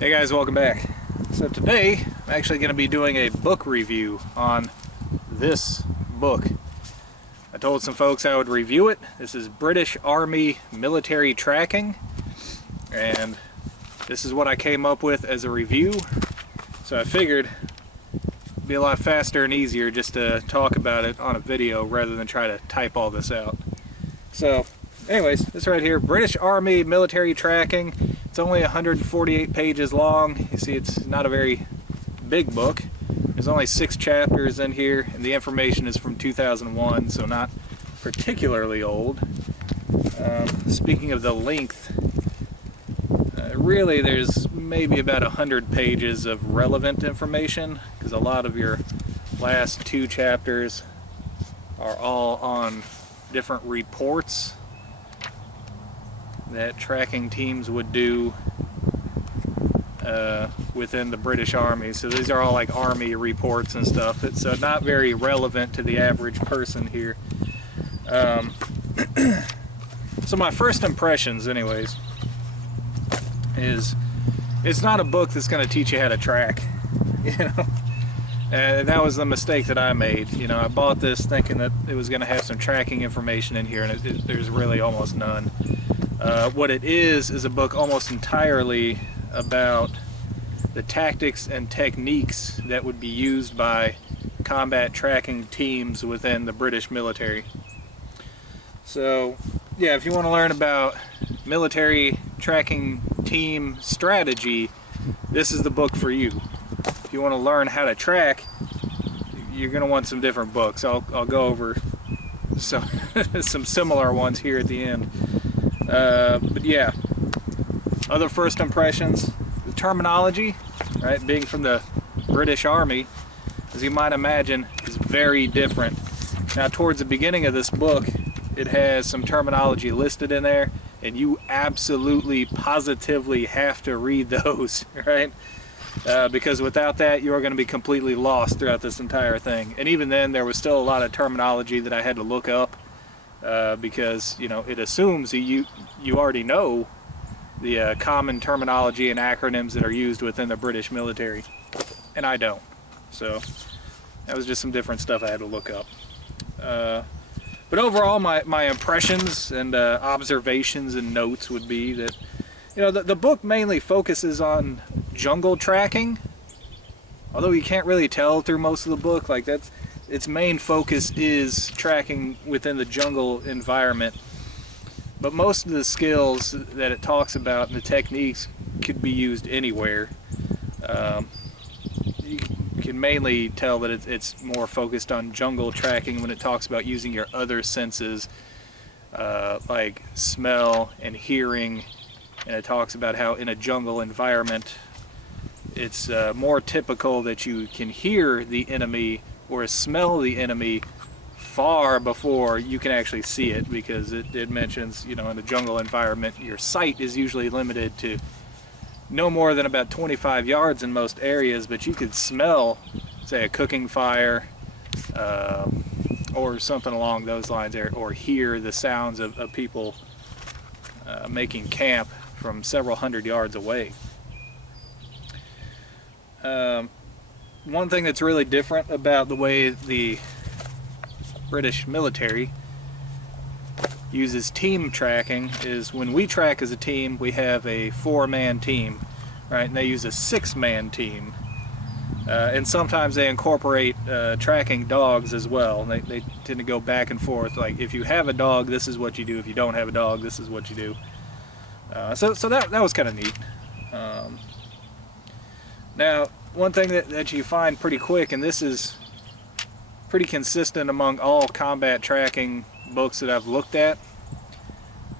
Hey guys, welcome back. So today I'm actually going to be doing a book review on this book. I told some folks I would review it. This is British Army Military Tracking, and this is what I came up with as a review. So I figured it'd be a lot faster and easier just to talk about it on a video rather than try to type all this out. So anyways, this right here, British Army Military Tracking. It's only 148 pages long. You see, it's not a very big book. There's only 6 chapters in here, and the information is from 2001, so not particularly old. Speaking of the length, really there's maybe about 100 pages of relevant information, because a lot of your last 2 chapters are all on different reports that tracking teams would do within the British Army. So these are all like Army reports and stuff. So not very relevant to the average person here. So my first impressions anyways is it's not a book that's going to teach you how to track, you know. And that was the mistake that I made. You know, I bought this thinking that it was going to have some tracking information in here, and there's really almost none. What it is a book almost entirely about the tactics and techniques that would be used by combat tracking teams within the British military. So yeah, if you want to learn about military tracking team strategy, this is the book for you. If you want to learn how to track, you're going to want some different books. I'll go over some similar ones here at the end. But yeah, other first impressions, the terminology, right, being from the British Army, as you might imagine, is very different. Now towards the beginning of this book, it has some terminology listed in there, and you absolutely positively have to read those, right? Because without that, you're going to be completely lost throughout this entire thing. And even then, there was still a lot of terminology that I had to look up. Because, you know, it assumes you already know the common terminology and acronyms that are used within the British military, and I don't. So that was just some different stuff I had to look up. But overall, my impressions and observations and notes would be that, you know, the book mainly focuses on jungle tracking, although you can't really tell through most of the book. Like, that's its main focus is tracking within the jungle environment, but most of the skills that it talks about and the techniques could be used anywhere. You can mainly tell that it's more focused on jungle tracking when it talks about using your other senses, like smell and hearing, and it talks about how in a jungle environment it's more typical that you can hear the enemy or smell the enemy far before you can actually see it, because it mentions, you know, in a jungle environment your sight is usually limited to no more than about 25 yards in most areas, but you could smell, say, a cooking fire or something along those lines, or hear the sounds of people making camp from several hundred yards away. One thing that's really different about the way the British military uses team tracking is when we track as a team, we have a 4-man team, right? And they use a 6-man team. And sometimes they incorporate tracking dogs as well. They tend to go back and forth. Like, if you have a dog, this is what you do. If you don't have a dog, this is what you do. So that was kind of neat. Now, one thing that you find pretty quick, and this is pretty consistent among all combat tracking books that I've looked at,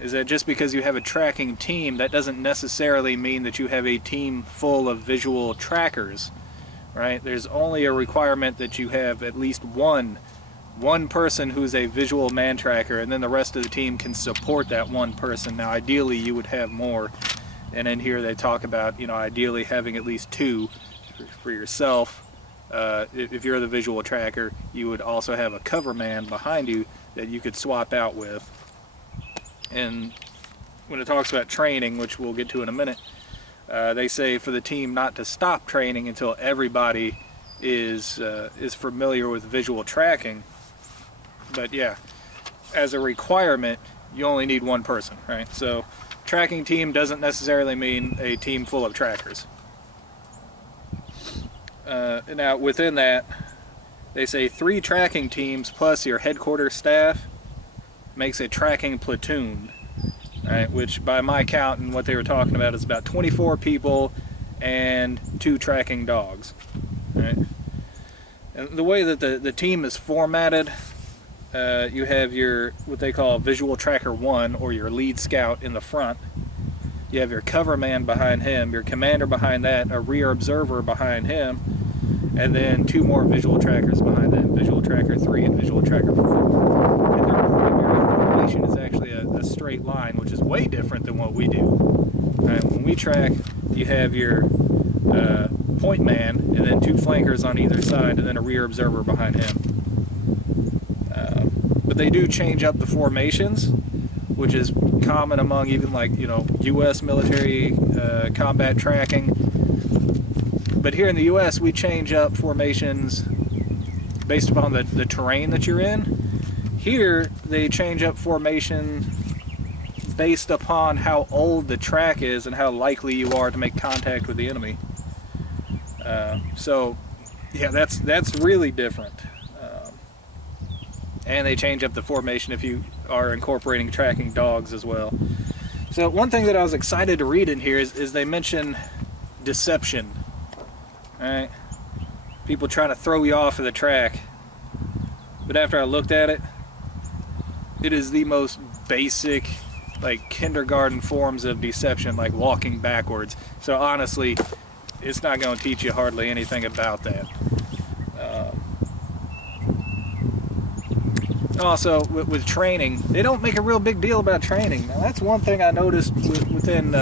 is that just because you have a tracking team, that doesn't necessarily mean that you have a team full of visual trackers, right? There's only a requirement that you have at least one person who's a visual man tracker, and then the rest of the team can support that one person. Now ideally you would have more, and in here they talk about, you know, ideally having at least 2 for yourself. If you're the visual tracker, you would also have a cover man behind you that you could swap out with. And when it talks about training, which we'll get to in a minute, They say for the team not to stop training until everybody is familiar with visual tracking. But yeah, as a requirement, you only need one person, right? So tracking team doesn't necessarily mean a team full of trackers. Now within that, they say 3 tracking teams plus your headquarters staff makes a tracking platoon, right? Which by my count and what they were talking about is about 24 people and 2 tracking dogs, right? And the way that the team is formatted, you have your what they call visual tracker 1, or your lead scout, in the front. You have your cover man behind him, your commander behind that, a rear observer behind him, and then 2 more visual trackers behind that, visual tracker 3 and visual tracker 4. And their primary formation is actually a straight line, which is way different than what we do. When we track, you have your point man, and then 2 flankers on either side, and then a rear observer behind him. But they do change up the formations, which is common among even, like, you know, U.S. military combat tracking. But here in the U.S., we change up formations based upon the terrain that you're in. Here, they change up formation based upon how old the track is and how likely you are to make contact with the enemy. So, yeah, that's really different. And they change up the formation if you are incorporating tracking dogs as well. So one thing that I was excited to read in here is they mention deception. Right? People trying to throw you off of the track. But after I looked at it, it is the most basic, like, kindergarten forms of deception, like walking backwards. So honestly, it's not going to teach you hardly anything about that. Also, with training, they don't make a real big deal about training. Now, that's one thing I noticed within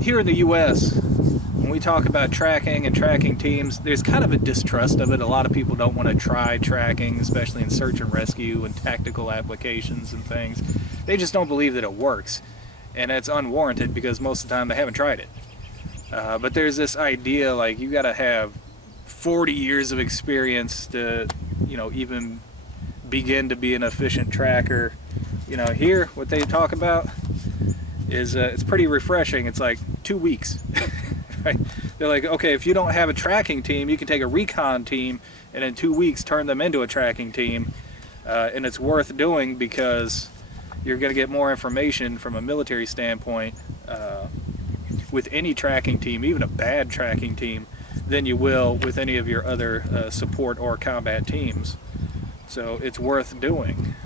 here in the U.S. When we talk about tracking and tracking teams, there's kind of a distrust of it. A lot of people don't want to try tracking, especially in search and rescue and tactical applications and things. They just don't believe that it works, and it's unwarranted because most of the time they haven't tried it. But there's this idea, like, you got to have 40 years of experience to, you know, even begin to be an efficient tracker. You know, here what they talk about is it's pretty refreshing. It's like 2 weeks. Right? They're like, okay, if you don't have a tracking team, you can take a recon team and in 2 weeks turn them into a tracking team, and it's worth doing because you're going to get more information from a military standpoint with any tracking team, even a bad tracking team, than you will with any of your other support or combat teams. So it's worth doing.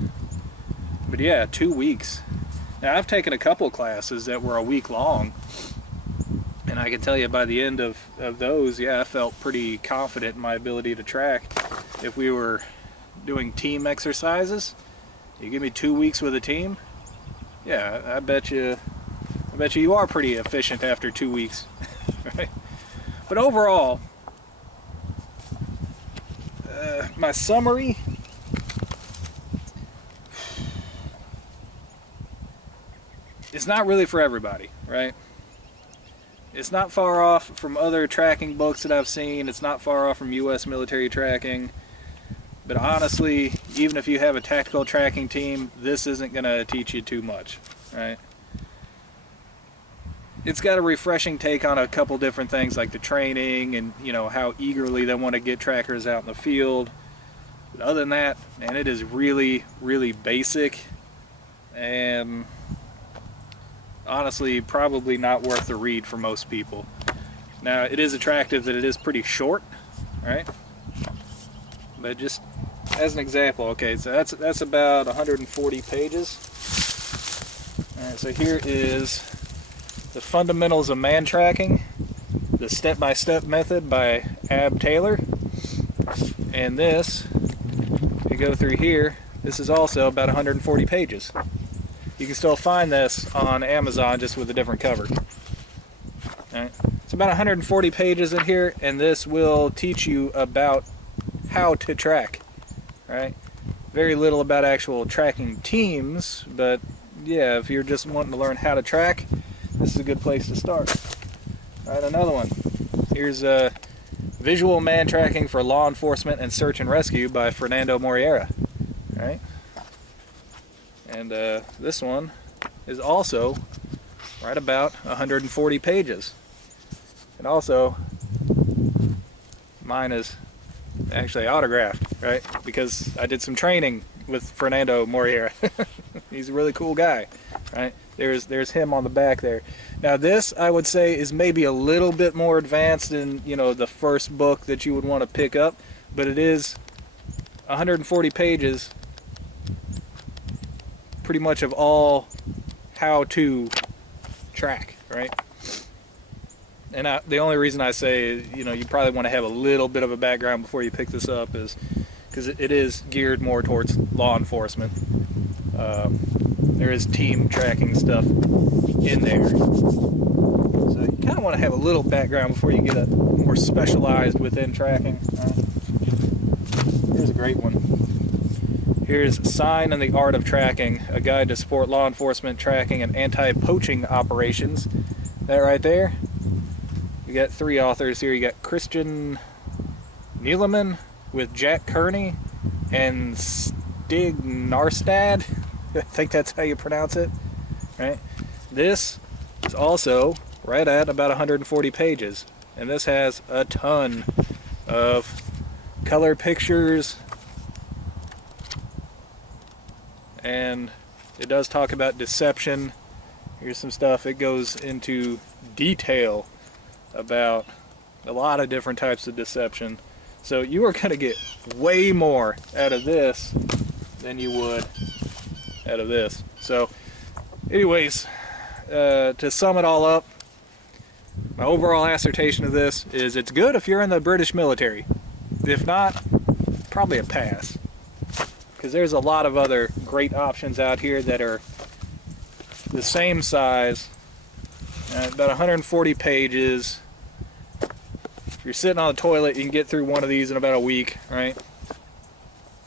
But yeah, 2 weeks. Now, I've taken a couple classes that were a week long, and I can tell you by the end of those, yeah, I felt pretty confident in my ability to track. If we were doing team exercises, you give me 2 weeks with a team, yeah, I bet you are pretty efficient after 2 weeks. Right? But overall, my summary, it's not really for everybody, right? It's not far off from other tracking books that I've seen. It's not far off from U.S. military tracking. But honestly, even if you have a tactical tracking team, this isn't going to teach you too much, right? It's got a refreshing take on a couple different things, like the training and, you know, how eagerly they want to get trackers out in the field. But other than that, man, it is really, really basic, and honestly probably not worth the read for most people. Now, it is attractive that it is pretty short, right? But just as an example, okay, so that's about 140 pages. Alright, so here is The Fundamentals of Man Tracking, the step-by-step method by Ab Taylor. And this, you go through here, this is also about 140 pages. You can still find this on Amazon, just with a different cover. Alright, it's about 140 pages in here, and this will teach you about how to track. Right? Very little about actual tracking teams, but yeah, if you're just wanting to learn how to track, this is a good place to start. All right, another one. Here's Visual Man Tracking for Law Enforcement and Search and Rescue by Fernando Moriera. All right. And this one is also right about 140 pages. And also, mine is actually autographed, right? Because I did some training with Fernando Moriera. He's a really cool guy, right? There's him on the back there. Now this, I would say, is maybe a little bit more advanced than, you know, the first book that you would want to pick up, but it is 140 pages pretty much of all how to track, right? And the only reason I say, you know, you probably want to have a little bit of a background before you pick this up is because it is geared more towards law enforcement. There is team tracking stuff in there. So you kind of want to have a little background before you get a more specialized within tracking. Here's a great one. Here's Sign and the Art of Tracking, a guide to support law enforcement tracking and anti-poaching operations. That right there. You got 3 authors here. You got Christian Neeleman with Jack Kearney and Stig Narstad. I think that's how you pronounce it, right? This is also right at about 140 pages, and this has a ton of color pictures, and it does talk about deception. Here's some stuff. It goes into detail about a lot of different types of deception. So you are going to get way more out of this than you would out of this. So anyways, to sum it all up, my overall assertion of this is it's good if you're in the British military. If not, probably a pass. Because there's a lot of other great options out here that are the same size, about 140 pages. If you're sitting on the toilet, you can get through one of these in about a week, right?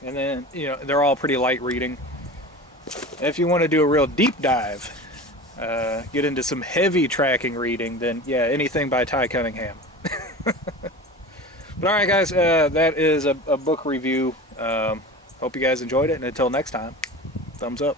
And then, you know, they're all pretty light reading. If you want to do a real deep dive, get into some heavy tracking reading, then yeah, anything by Ty Cunningham. But alright guys, that is a book review. Hope you guys enjoyed it, and until next time, thumbs up.